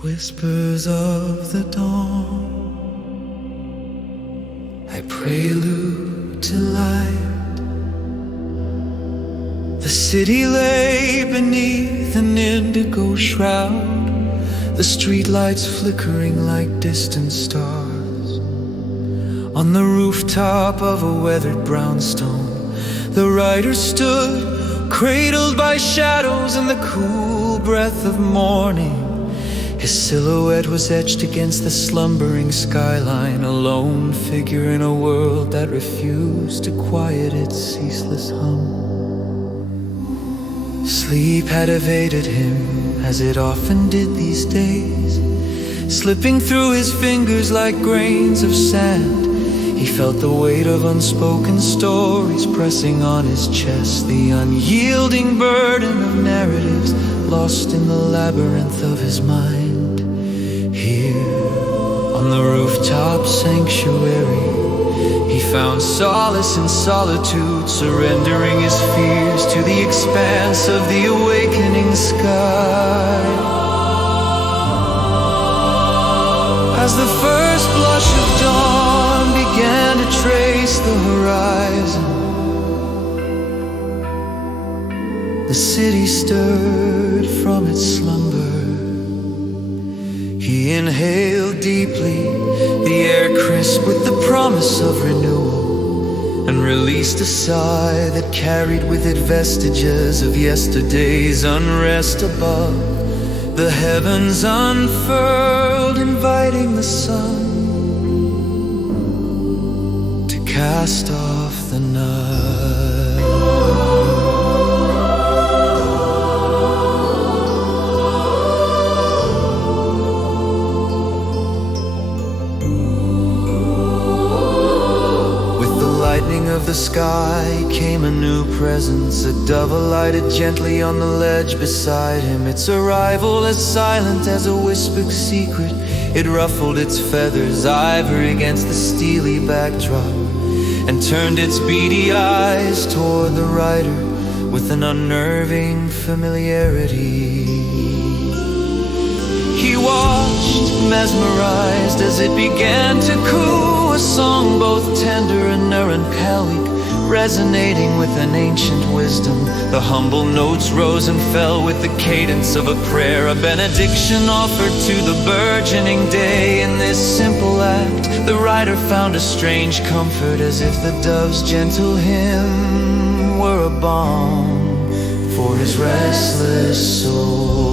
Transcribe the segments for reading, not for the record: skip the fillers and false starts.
Whispers of the dawn, I prelude to light. The city lay beneath an indigo shroud, the streetlights flickering like distant stars. On the rooftop of a weathered brownstone, the rider stood, cradled by shadows in the cool breath of morning. His silhouette was etched against the slumbering skyline, a lone figure in a world that refused to quiet its ceaseless hum. Sleep had evaded him, as it often did these days, slipping through his fingers like grains of sand. He felt the weight of unspoken stories pressing on his chest, the unyielding burden of narratives lost in the labyrinth of his mind. Here, on the rooftop sanctuary, he found solace in solitude, surrendering his fears to the expanse of the awakening sky. As the first blush of dawn began to trace the horizon, the city stirred from its slumber. He inhaled deeply, the air crisp with the promise of renewal, and released a sigh that carried with it vestiges of yesterday's unrest above. The heavens unfurled, inviting the sun to cast off the night. Of the sky came a new presence. A dove alighted gently on the ledge beside him, its arrival as silent as a whispered secret. It ruffled its feathers, ivory against the steely backdrop, and turned its beady eyes toward the rider with an unnerving familiarity. He watched, mesmerized, as it began to coo, a song both tender and melancholic, resonating with an ancient wisdom. The humble notes rose and fell with the cadence of a prayer, a benediction offered to the burgeoning day. In this simple act, the rider found a strange comfort, as if the dove's gentle hymn were a balm for his restless soul.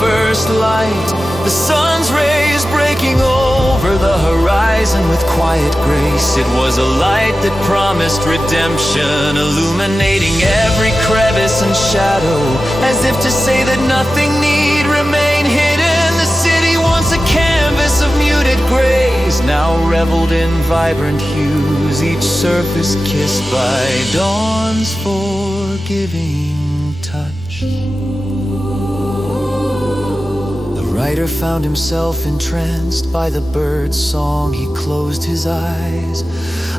First light, the sun's rays breaking over the horizon with quiet grace. It was a light that promised redemption, illuminating every crevice and shadow, as if to say that nothing need remain hidden. The city, once a canvas of muted grays, now reveled in vibrant hues, each surface kissed by dawn's forgiving touch. The rider found himself entranced by the bird's song. He closed his eyes,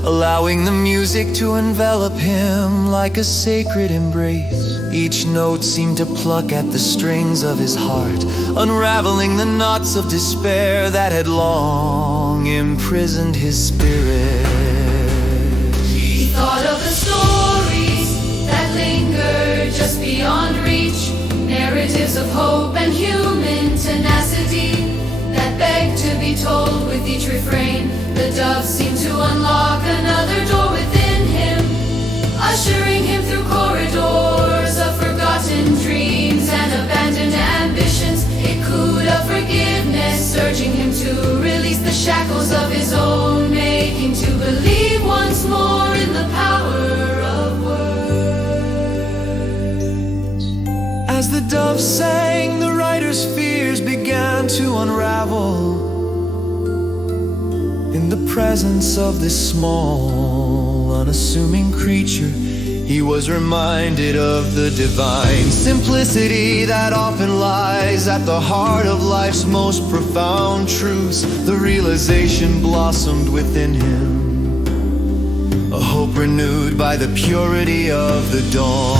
allowing the music to envelop him like a sacred embrace. Each note seemed to pluck at the strings of his heart, unraveling the knots of despair that had long imprisoned his spirit. He thought of the stories that lingered just beyond reach, narratives of hope and human tenacity that begged to be told with each refrain. The dove seemed to unlock another door within him, ushering him through corridors of forgotten dreams and abandoned ambitions. It cooed up forgiveness, urging him to release the shackles of his own making, to believe once more in the power of words. As the dove sang, the rider's fears began to unravel. In the presence of this small, unassuming creature, he was reminded of the divine simplicity that often lies at the heart of life's most profound truths. The realization blossomed within him, a hope renewed by the purity of the dawn.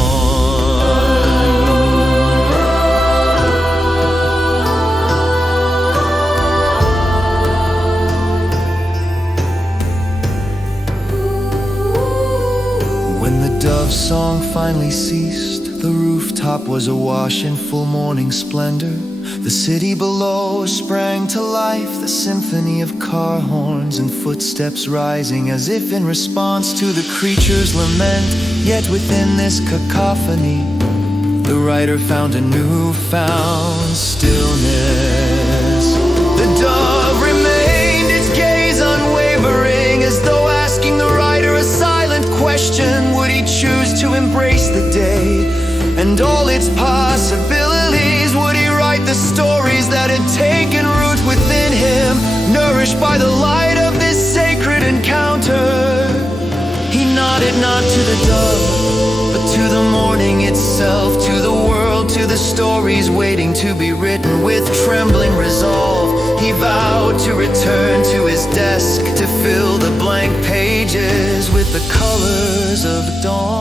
When the dove song finally ceased, the rooftop was awash in full morning splendor. The city below sprang to life, the symphony of car horns and footsteps rising as if in response to the creature's lament. Yet within this cacophony, the writer found a newfound stillness. The dove remained, its gaze unwavering, as though asking the writer a silent question. Would he choose to embrace the day and all its possibilities? Would he write the stories that had taken root within him, nourished by the light of this sacred encounter? He nodded not to the dove, but to the morning itself, to the world, to the stories waiting to be written. With trembling resolve, he vowed to return to his desk, to fill the blank pages with the colors of dawn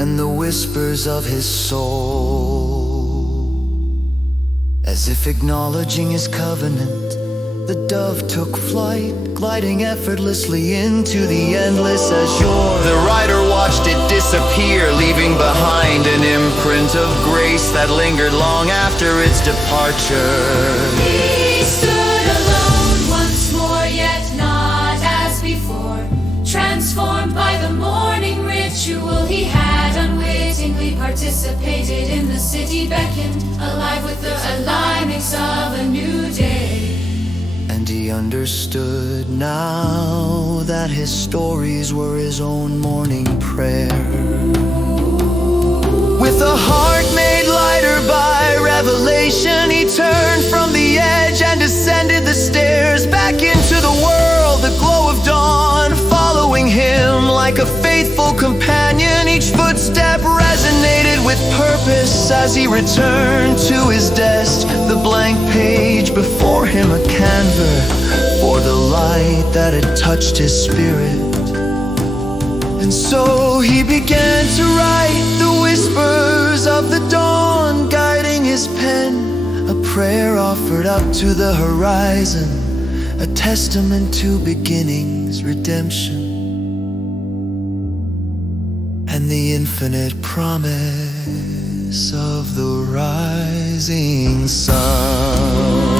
and the whispers of his soul. As if acknowledging his covenant, the dove took flight, gliding effortlessly into the endless azure. The writer watched it disappear, leaving behind an imprint of grace that lingered long after its departure. He stood alone once more, yet not as before. Transformed by the morning ritual, he had unwittingly participated in the city beckoned, alive with the alignments of a new day. And he understood now that his stories were his own morning prayer. With a heart made lighter by revelation, he turned from the edge and descended the stairs back into the world, the glow of dawn following him like a faithful companion. Each footstep resonated with purpose as he returned to his desk, the blank page before him a canvas for the light that had touched his spirit. And so he began to write the whispers of the dawn, guiding his pen, a prayer offered up to the horizon, a testament to beginnings, redemption, and the infinite promise of the rising sun.